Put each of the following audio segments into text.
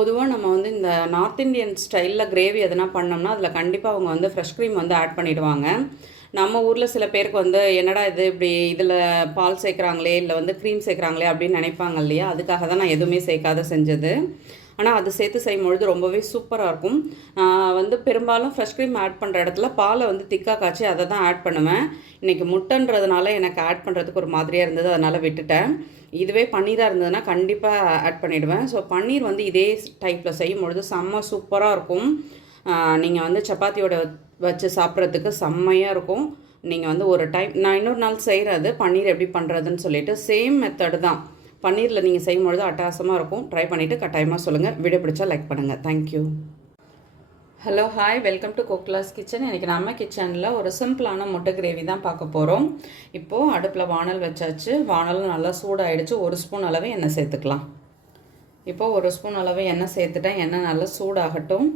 பொதுவாக நம்ம வந்து இந்த நார்த் இந்தியன் ஸ்டைலில் கிரேவி எதனா பண்ணோம்னா அதில் கண்டிப்பாக அவங்க வந்து ஃப்ரெஷ் க்ரீம் வந்து ஆட் பண்ணிவிடுவாங்க. நம்ம ஊரில் சில பேருக்கு வந்து என்னடா இது இப்படி இதில் பால் சேர்க்குறாங்களே இல்லை வந்து க்ரீம் சேர்க்குறாங்களே அப்படின்னு நினைப்பாங்க இல்லையா? அதுக்காக தான் நான் எதுவுமே சேர்க்காத செஞ்சது. ஆனால் அது சேர்த்து செய்யும்பொழுது ரொம்பவே சூப்பராக இருக்கும். வந்து பெரும்பாலும் ஃப்ரெஷ் க்ரீம் ஆட் பண்ணுற இடத்துல பாலை வந்து திக்காக காய்ச்சி அதை தான் ஆட் பண்ணுவேன். இன்றைக்கி முட்டைன்றதுனால எனக்கு ஆட் பண்ணுறதுக்கு ஒரு மாதிரியாக இருந்தது, அதனால் விட்டுட்டேன். இதுவே பன்னீராக இருந்ததுன்னா கண்டிப்பாக ஆட் பண்ணிவிடுவேன். ஸோ பன்னீர் வந்து இதே டைப்பில் செய்யும்பொழுது செம்ம சூப்பராக இருக்கும். நீங்கள் வந்து சப்பாத்தியோட வச்சு சாப்பிட்றதுக்கு செம்மையாக இருக்கும். நீங்கள் வந்து ஒரு டைம் நான் இன்னொரு நாள் செய்கிறது பன்னீர் எப்படி பண்ணுறதுன்னு சொல்லிவிட்டு சேம் மெத்தடு தான். பன்னீரில் நீங்கள் செய்யும்பொழுது அட்டகாசமாக இருக்கும். ட்ரை பண்ணிவிட்டு கட்டாயமாக சொல்லுங்கள். வீடியோ பிடிச்சா லைக் பண்ணுங்கள். Thank you. Hello hi, welcome to கோக்லாஸ் கிச்சன். இன்றைக்கி நம்ம கிச்சனில் ஒரு சிம்பிளான முட்டை கிரேவி தான் பார்க்க போகிறோம். இப்போது அடுப்பில் வானல் வச்சாச்சு. வானலும் நல்லா சூடாகிடுச்சு. 1 ஸ்பூன் அளவு எண்ணெய் சேர்த்துக்கலாம். இப்போது 1 ஸ்பூன் அளவு எண்ணெய் சேர்த்துட்டேன். எண்ணெய் நல்லா சூடாகட்டும்.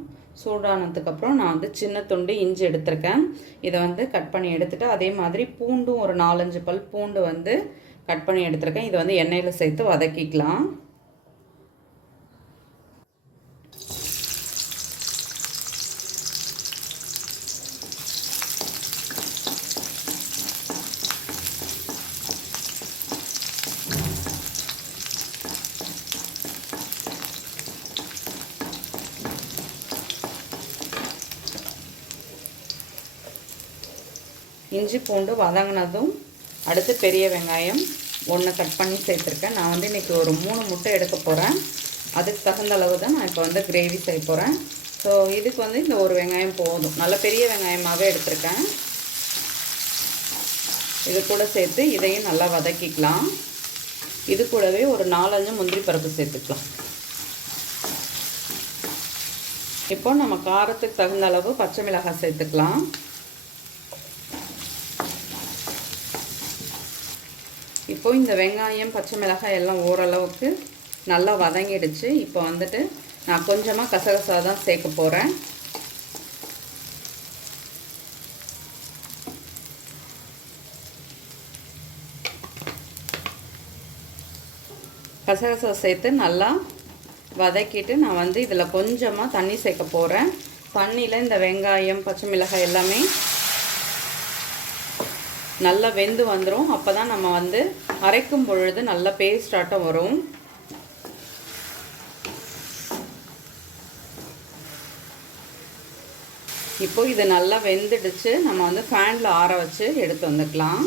சூடானதுக்கப்புறம் நான் வந்து சின்ன துண்டு இஞ்சி எடுத்திருக்கேன். இதை வந்து கட் பண்ணி எடுத்துகிட்டு அதே மாதிரி பூண்டும் ஒரு 4-5 பல் பூண்டு வந்து கட் பண்ணி எடுத்துருக்கேன். இதை வந்து எண்ணெயில் சேர்த்து வதக்கிக்கலாம். இஞ்சி பூண்டு வதங்கினதும் அடுத்து பெரிய வெங்காயம் 1 கட் பண்ணி சேர்த்துருக்கேன். நான் வந்து இன்றைக்கி ஒரு 3 முட்டை எடுக்க போகிறேன். அதுக்கு தகுந்த அளவு தான் நான் இப்போ வந்து கிரேவி செய்ய போகிறேன். ஸோ இதுக்கு வந்து இந்த ஒரு வெங்காயம் போதும். நல்ல பெரிய வெங்காயமாகவே எடுத்திருக்கேன். இது கூட சேர்த்து இதையும் நல்லா வதக்கிக்கலாம். இது கூடவே ஒரு 4-5 முந்திரி பருப்பு சேர்த்துக்கலாம். இப்போ நம்ம காரத்துக்கு தகுந்த அளவு பச்சை மிளகாய் சேர்த்துக்கலாம். இப்போது இந்த வெங்காயம் பச்சை மிளகாய் எல்லாம் ஓரளவுக்கு நல்லா வதங்கிடுச்சு. இப்போ வந்துட்டு நான் கொஞ்சமாக கசகசா தான் சேர்க்க போகிறேன். கசகசா சேர்த்து நல்லா வதக்கிட்டு நான் வந்து இதில் கொஞ்சமாக தண்ணி சேர்க்க போகிறேன். தண்ணியில் இந்த வெங்காயம் பச்சை மிளகாய் எல்லாமே நல்லா வெந்து வந்துடும். அப்போ தான் நம்ம வந்து அரைக்கும் பொழுது நல்லா பேஸ்டாட்டம் வரும். இப்போது இது நல்லா வெந்துடுச்சு. நம்ம வந்து ஃபேனில் ஆற வச்சு எடுத்து வந்துக்கலாம்.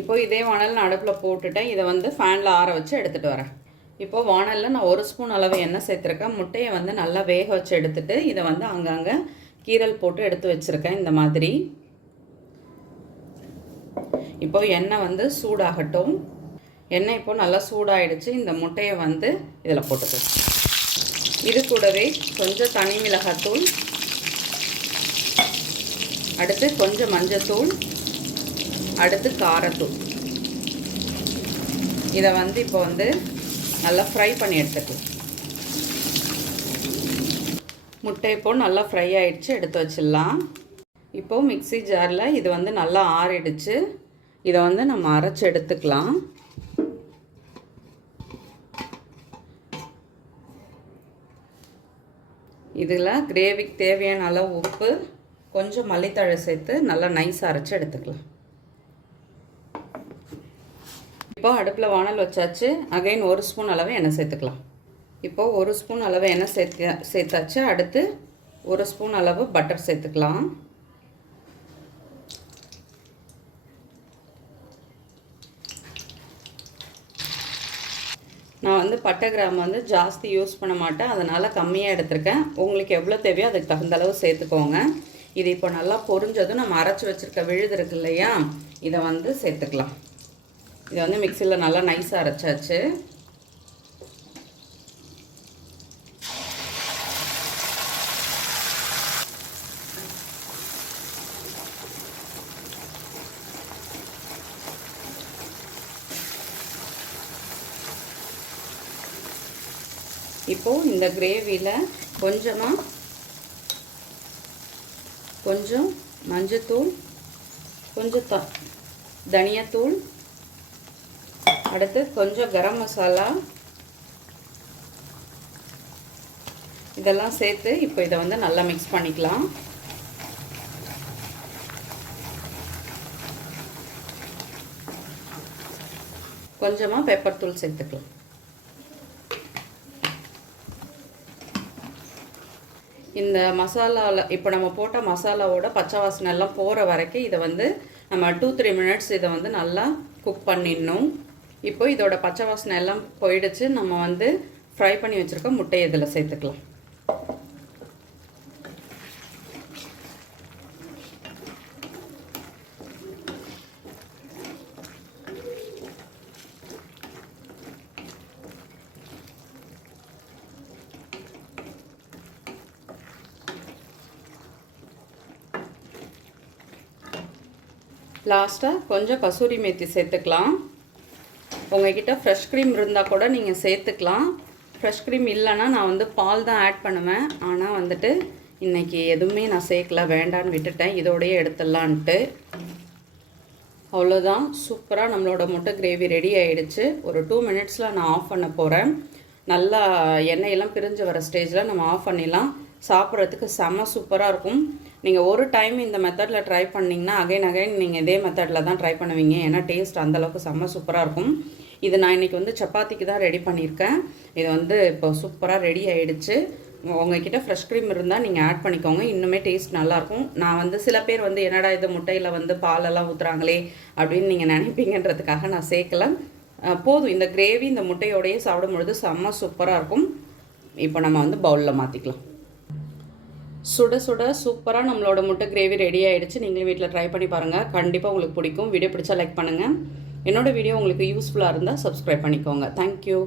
இப்போது இதே வானல் நான் அடுப்பில் போட்டுட்டேன். இதை வந்து ஃபேனில் ஆற வச்சு எடுத்துகிட்டு வரேன். இப்போது வானலில் நான் 1 ஸ்பூன் அளவு எண்ணெய் சேர்த்துருக்கேன். முட்டையை வந்து நல்லா வேக வச்சு எடுத்துகிட்டு இதை வந்து அங்கங்கே கீரல் போட்டு எடுத்து வச்சுருக்கேன் இந்த மாதிரி. இப்போது எண்ணெய் வந்து சூடாகட்டும். எண்ணெய் இப்போது நல்லா சூடாகிடுச்சு. இந்த முட்டையை வந்து இதில் போட்டுக்கலாம். இது கூடவே கொஞ்சம் தனி மிளகாத்தூள், அடுத்து கொஞ்சம் மஞ்சத்தூள், அடுத்து காரத்தூள். இதை வந்து இப்போ வந்து நல்லா ஃப்ரை பண்ணி எடுத்துக்கலாம். முட்டை இப்போது நல்லா ஃப்ரை ஆகிடுச்சு. எடுத்து வச்சிடலாம். இப்போது மிக்ஸி ஜாரில் இது வந்து நல்லா ஆறிடுச்சு. இதை வந்து நம்ம அரைச்சி எடுத்துக்கலாம். இதில் கிரேவிக்கு தேவையான அளவு உப்பு, கொஞ்சம் மல்லித்தழை சேர்த்து நல்லா நைஸாக அரைச்சி எடுத்துக்கலாம். இப்போ அடுப்பில் வானல் வச்சாச்சு. அகைன் 1 ஸ்பூன் அளவு எண்ணெய் சேர்த்துக்கலாம். இப்போது 1 ஸ்பூன் அளவு எண்ணெய் சேர்த்தாச்சு. அடுத்து 1 ஸ்பூன் அளவு பட்டர் சேர்த்துக்கலாம். நான் வந்து பட்டை கிராம் வந்து ஜாஸ்தி யூஸ் பண்ண மாட்டேன், அதனால் கம்மியாக எடுத்திருக்கேன். உங்களுக்கு எவ்வளோ தேவையோ அதுக்கு தகுந்த அளவு சேர்த்துக்கோங்க. இது இப்போ நல்லா பொரிஞ்சதும் நம்ம அரைச்சி வச்சுருக்க விழுது இருக்கு இல்லையா, இதை வந்து சேர்த்துக்கலாம். இதை வந்து மிக்சியில் நல்லா நைஸாக அரைச்சாச்சு. இப்போது இந்த கிரேவியில் கொஞ்சம் மஞ்சத்தூள், கொஞ்சம் தனியாத்தூள், அடுத்து கொஞ்சம் கரம் மசாலா, இதெல்லாம் சேர்த்து இப்போ இதை வந்து நல்லா மிக்ஸ் பண்ணிக்கலாம். கொஞ்சமாக பெப்பர் தூள் சேர்த்துக்கலாம். இந்த மசாலாவில் இப்போ நம்ம போட்ட மசாலாவோட பச்சை வாசனை எல்லாம் போகிற வரைக்கும் இதை வந்து நம்ம 2-3 மினிட்ஸ் இதை வந்து நல்லா குக் பண்ணிடணும். இப்போ இதோட பச்சை வாசனை எல்லாம் போயிடுச்சு. நம்ம வந்து ஃப்ரை பண்ணி வச்சுருக்க முட்டையை இதில் சேர்த்துக்கலாம். லாஸ்ட்டாக கொஞ்சம் கசூரி மேத்தி சேர்த்துக்கலாம். உங்கள்கிட்ட ஃப்ரெஷ் க்ரீம் இருந்தால் கூட நீங்கள் சேர்த்துக்கலாம். ஃப்ரெஷ் க்ரீம் இல்லைன்னா நான் வந்து பால் தான் ஆட் பண்ணுவேன். ஆனால் வந்துட்டு இன்றைக்கி எதுவுமே நான் சேர்க்கல, வேண்டான்னு விட்டுட்டேன். இதோடையே எடுத்துடலான்ட்டு. அவ்வளோதான், சூப்பராக நம்மளோட முட்டை கிரேவி ரெடி ஆகிடுச்சு. ஒரு 2 மினிட்ஸில் நான் ஆஃப் பண்ண போகிறேன். நல்லா எண்ணெயெல்லாம் பிரிஞ்சு வர ஸ்டேஜில் நம்ம ஆஃப் பண்ணிடலாம். சாப்பிட்றதுக்கு செம்ம சூப்பராக இருக்கும். நீங்கள் ஒரு டைம் இந்த மெத்தடில் ட்ரை பண்ணிங்கன்னா அகைன் நீங்கள் இதே மெத்தடில் தான் ட்ரை பண்ணுவீங்க. ஏன்னா டேஸ்ட் அந்தளவுக்கு செம்ம சூப்பராக இருக்கும். இது நான் இன்றைக்கி வந்து சப்பாத்திக்கு தான் ரெடி பண்ணியிருக்கேன். இது வந்து இப்போ சூப்பராக ரெடி ஆகிடுச்சு. உங்கள்கிட்ட ஃப்ரெஷ் க்ரீம் இருந்தால் நீங்கள் ஆட் பண்ணிக்கோங்க, இன்னுமே டேஸ்ட் நல்லாயிருக்கும். நான் வந்து சில பேர் வந்து என்னடா இது முட்டையில் வந்து பாலெல்லாம் ஊற்றுறாங்களே அப்படின்னு நீங்கள் நினைப்பீங்கன்றதுக்காக நான் சேர்க்கல. போதும், இந்த கிரேவி இந்த முட்டையோடையே சாப்பிடும் பொழுது செம்ம சூப்பராக இருக்கும். இப்போ நம்ம வந்து பவுலில் மாற்றிக்கலாம். சுட சுட சூப்பராக நம்மளோட முட்டை கிரேவி ரெடி ஆகிடுச்சு. நீங்களும் வீட்டில் ட்ரை பண்ணி பாருங்கள், கண்டிப்பாக உங்களுக்கு பிடிக்கும். வீடியோ பிடிச்சா லைக் பண்ணுங்கள். என்னோடய வீடியோ உங்களுக்கு யூஸ்ஃபுல்லாக இருந்தால் சப்ஸ்கிரைப் பண்ணிக்கோங்க. தேங்க்யூ.